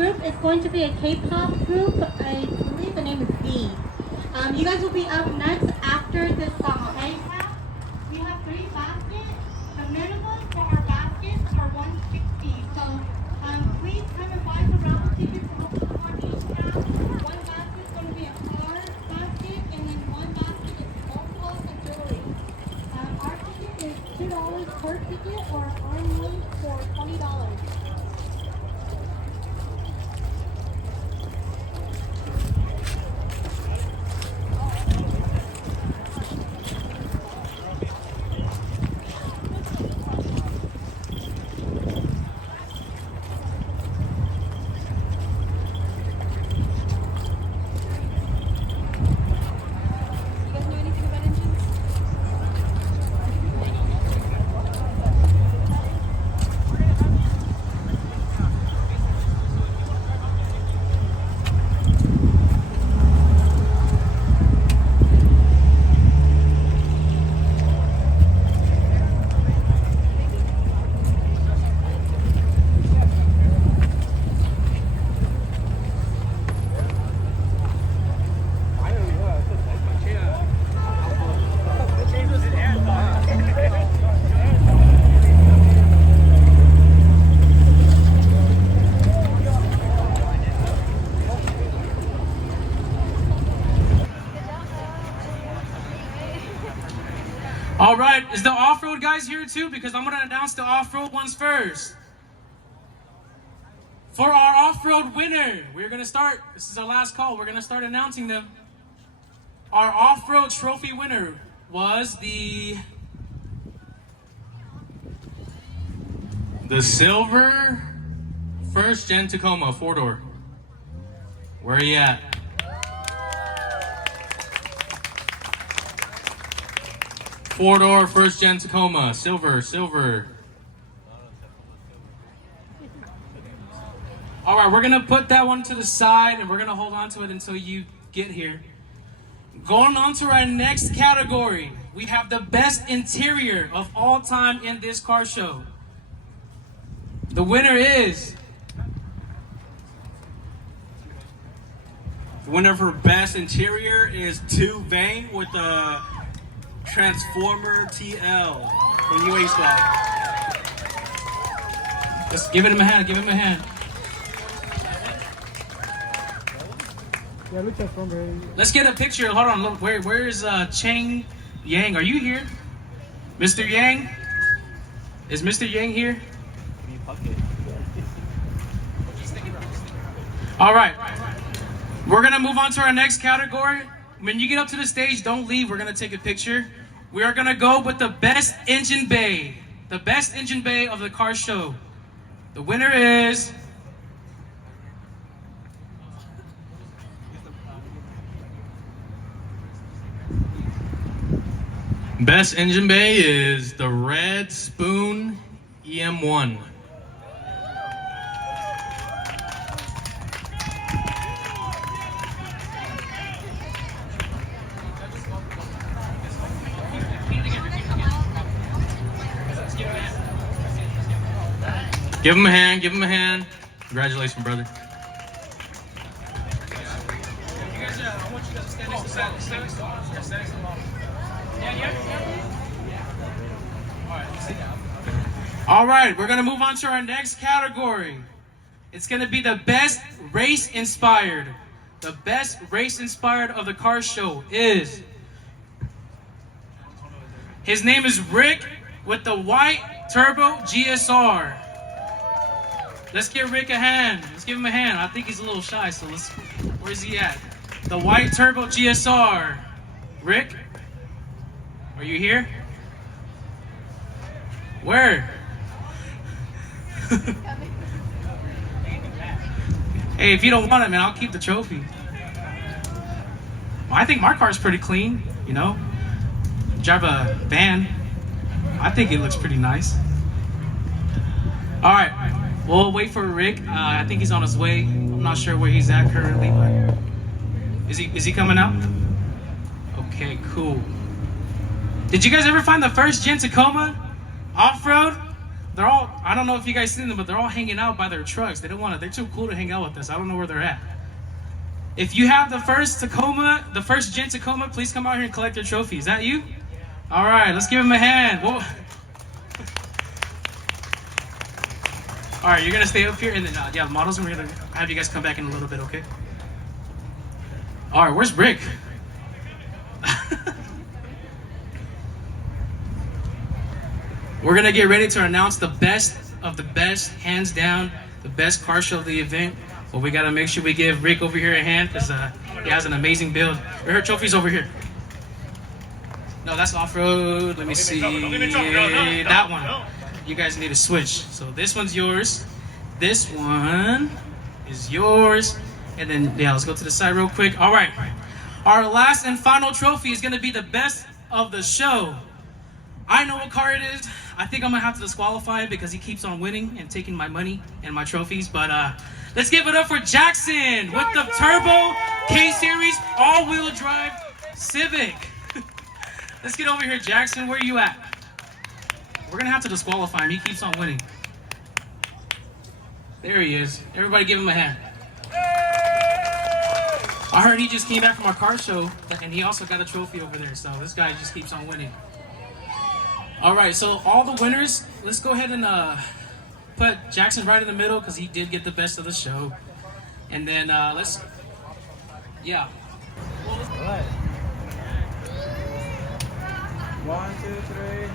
group is going to be a K-pop group. I believe the name is V. You guys will be up next after this song, okay? We have 3 baskets. The minimum for our baskets are $160. So please come and buy some raffle tickets to help support HCAP. One basket is going to be a car basket, and then one basket is alcohol and jewelry. Our ticket is $2 per ticket, or online for $20. All right, is the off-road guys here too? Because I'm gonna announce the off-road ones first. For our off-road winner, we're gonna start, this is our last call, we're gonna start announcing them. Our off-road trophy winner was the silver first gen Tacoma 4-door. Where are you at? Four-door first gen Tacoma, silver. All right, we're gonna put that one to the side and we're gonna hold on to it until you get here. Going on to our next category, we have the best interior of all time in this car show. The winner is... The winner for best interior is 2 Vane with a Transformer TL from UA Slide. Let's give him a hand, give him a hand. Yeah, look at from Let's get a picture. Hold on, look, where is Chang Yang? Are you here? Mr. Yang? Is Mr. Yang here? All right. We're gonna move on to our next category. When you get up to the stage, don't leave. We're gonna take a picture. We are gonna go with the best engine bay. The best engine bay of the car show. The winner is... Best engine bay is the Red Spoon EM1. Give him a hand, give him a hand. Congratulations, brother. I want you guys to stand next to Sally. All right, we're gonna move on to our next category. It's gonna be the best race inspired. The best race inspired of the car show is... His name is Rick with the white turbo GSR. Let's give Rick a hand. Let's give him a hand. I think he's a little shy, so where's he at? The white turbo GSR. Rick? Are you here? Where? Hey, if you don't want it, man, I'll keep the trophy. Well, I think my car's pretty clean, you know? Drive a van. I think it looks pretty nice. All right. We'll wait for Rick. I think he's on his way. I'm not sure where he's at currently, but is he coming out? Okay, cool. Did you guys ever find the first gen Tacoma off-road? they're all, I don't know if you guys seen them, but they're all hanging out by their trucks. They don't want to, they're too cool to hang out with us. I don't know where they're at. If you have the first Gen Tacoma, please come out here and collect your trophy. Is that you? All right, let's give him a hand. Whoa. All right, you're gonna stay up here, and then yeah, the models, and we're gonna have you guys come back in a little bit, okay? All right, where's Rick? We're gonna get ready to announce the best of the best, hands down, the best car show of the event. But we gotta make sure we give Rick over here a hand because he has an amazing build. Her trophy's over here. No, that's off-road. Let me see. That one. You guys need to switch. So this one's yours. This one is yours. And then, yeah, let's go to the side real quick. All right. Our last and final trophy is going to be the best of the show. I know what car it is. I think I'm going to have to disqualify him because he keeps on winning and taking my money and my trophies. But let's give it up for Jackson with the Turbo K-Series all-wheel drive Civic. Let's get over here, Jackson. Where are you at? We're going to have to disqualify him. He keeps on winning. There he is. Everybody give him a hand. I heard he just came back from our car show, and he also got a trophy over there. So this guy just keeps on winning. All right, so all the winners, let's go ahead and put Jackson right in the middle because he did get the best of the show. And then yeah. All right. 1, 2, 3.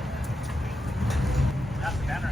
That's the banner.